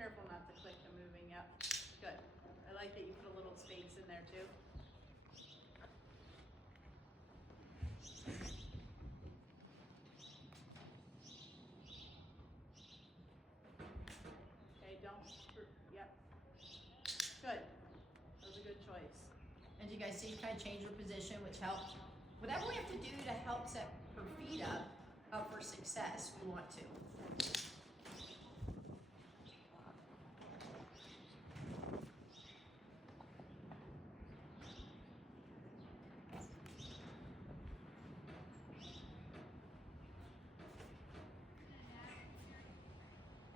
careful not to click the moving, yep. Good. I like that you put a little space in there too. Okay, yep. Good. That was a good choice. And you guys see, kind of change her position, which helps. Whatever we have to do to help set her feet up for success, we want to.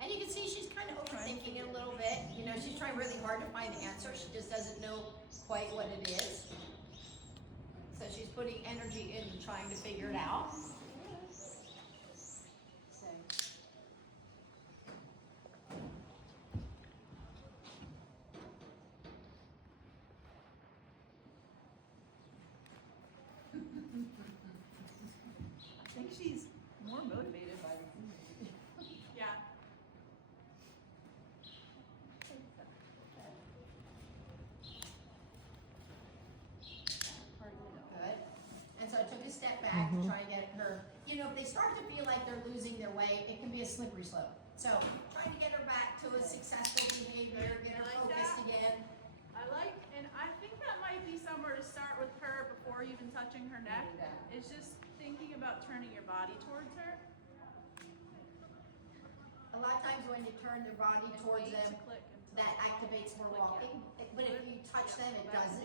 And you can see she's kind of overthinking it a little bit. You know, she's trying really hard to find the answer. She just doesn't know quite what it is. So she's putting energy into trying to figure it out. I think she's more motivated by the food. Yeah. Good. And so I took a step back to try and get her, you know, if they start to feel like they're losing their way, it can be a slippery slope. So trying to get her back to a successful behavior, get her focused again. And I think that might be somewhere to start with her before even touching her neck. It's just thinking about turning your body towards her. A lot of times when you turn their body towards them, that activates more walking. But if you touch them, it doesn't.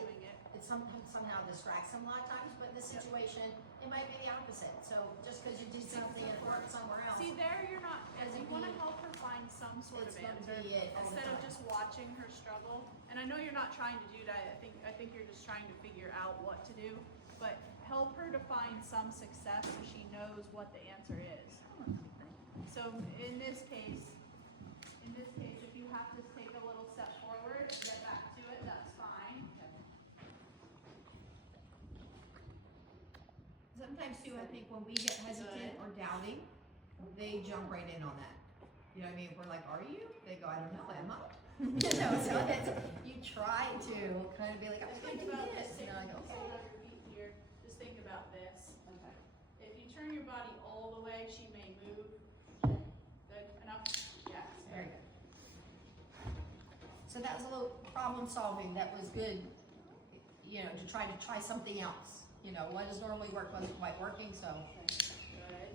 It somehow distracts them a lot of times, but in this situation, it might be the opposite. So just because you do something and it works somewhere else. See, there you're not, you want to help her find some sort of answer instead of just watching her struggle. And I know you're not trying to do that. I think you're just trying to figure out what to do, but help her to find some success so she knows what the answer is. So in this case, if you have to take a little step forward, get back to it, that's fine. Sometimes too, I think when we get hesitant or doubting, they jump right in on that. You know what I mean? We're like, are you? They go, I don't know, am I? You know, so you try to kind of be like, I'm going to do this. And they're like, okay. Your feet here. Just think about this. Okay. If you turn your body all the way, she may move. Good enough? Yes. Very good. So that was a little problem solving. That was good, you know, to try something else. You know, what does normally work wasn't quite working, so. Good.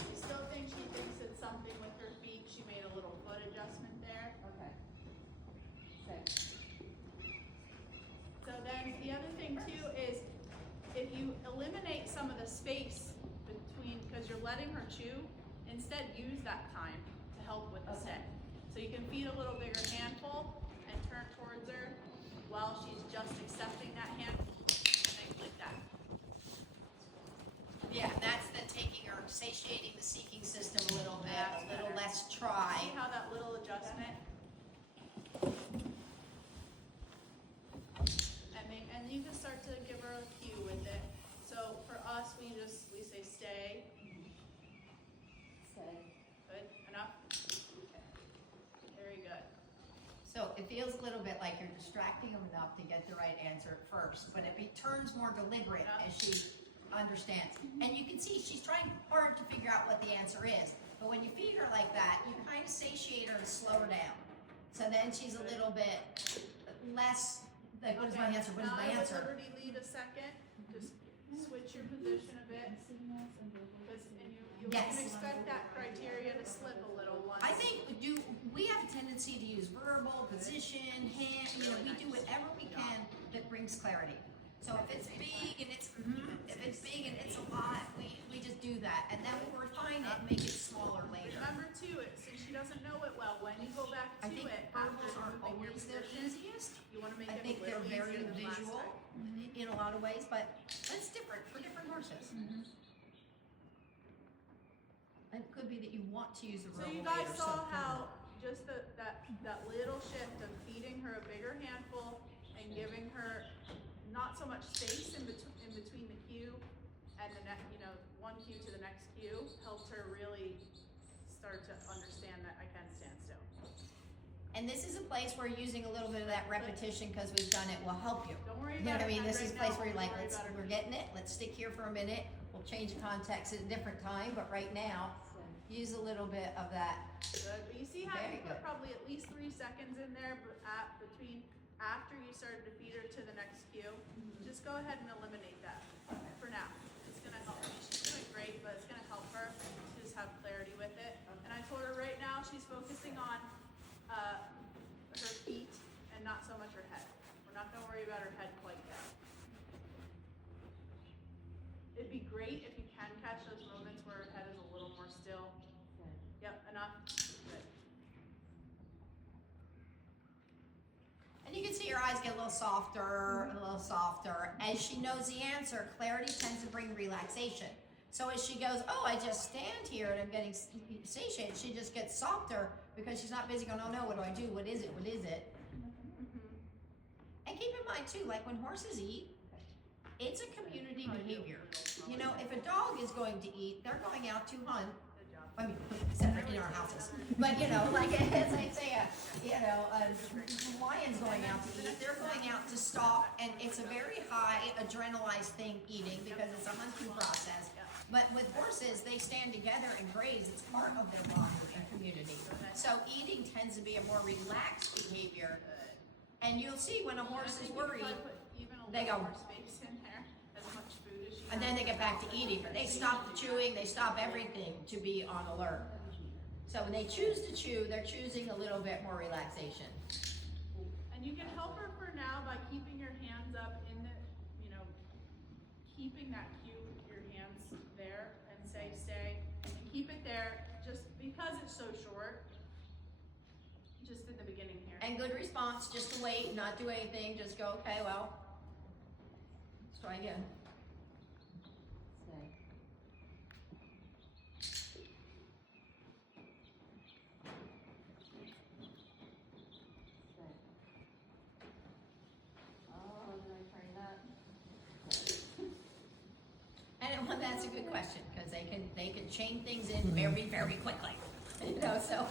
She still thinks it's something with her feet. She made a little foot adjustment there. Okay. So then the other thing too is if you eliminate some of the space between, because you're letting her chew, instead use that time to help with the sit. So you can feed a little bigger handful and turn towards her while she's just accepting that handful. Things like that. Yeah, that's the taking or satiating the seeking system a little bit, a little less try. See how that little adjustment? And you can start to give her a cue with it. So for us, we say stay. Stay. Good, enough? Very good. So it feels a little bit like you're distracting them enough to get the right answer at first, but it turns more deliberate as she understands. And you can see she's trying hard to figure out what the answer is. But when you feed her like that, you kind of satiate her and slow her down. So then she's a little bit less, like, what is my answer? What is my answer? Now, Liberty, lead a second. Just switch your position a bit. You Yes. can expect that criteria to slip a little once. I think we have a tendency to use verbal, position, hand, you know, we do whatever we can that brings clarity. So if it's big and it's a lot, we just do that. And then we'll refine it and make it smaller later. Remember too, since she doesn't know it well, when you go back to I think it, verbals after aren't moving your always their position, easiest. you want to make I it think a little they're very easier than last visual time. in a lot of ways, but that's different for different horses. And it could be that you want to use the So verbal you guys later, saw how just that little shift of feeding her a bigger handful and giving her not so much space in between the cue and the next, one cue to the next cue helped her really start to understand that I can stand still. And this is a place where using a little bit of that repetition, because we've done it, will help you. Don't worry You know about what I mean? it This is a right place now. where you're like, Don't worry about it. we're getting it, let's stick here for a minute. We'll change context at a different time, but right now, use a little bit of that. Good, but you see how Very you put good. probably at least 3 seconds in there, but between after you started to feed her to the next cue. Just go ahead and eliminate that for now. It's gonna help me. She's doing great, but it's gonna help her to just have clarity with it. And I told her right now she's focusing on her feet and not so much her head. We're not gonna worry about her head quite yet. It'd be great if you can catch those moments where her head is a little more still. Yep, enough. Good. And you can see her eyes get a little softer, a little softer. As she knows the answer, clarity tends to bring relaxation. So as she goes, oh, I just stand here and I'm getting satiated, she just gets softer because she's not busy going, oh no, what do I do? What is it? What is it? And keep in mind too, like when horses eat, it's a community behavior. You know, if a dog is going to eat, they're going out to hunt. Good job. I mean, except for in our houses. But you know, like as I say, a lion's going out to eat. They're going out to stalk, and it's a very high adrenalized thing eating because it's a hunting process. But with horses, they stand together and graze. It's part of their bonding and community. So eating tends to be a more relaxed behavior. And you'll see when a horse is worried, they go, space in there, as much food as she and then they get back to eating. But they stop the chewing, they stop everything to be on alert. So when they choose to chew, they're choosing a little bit more relaxation. And you can help her for now by keeping your hands up in the, keeping that cue, your hands there, and say stay, and keep it there, just because it's so short, just in the beginning here. And good response, just to wait, not do anything, just go, okay, well, let's try again. Well, that's a good question, because they can chain things in very, very quickly. So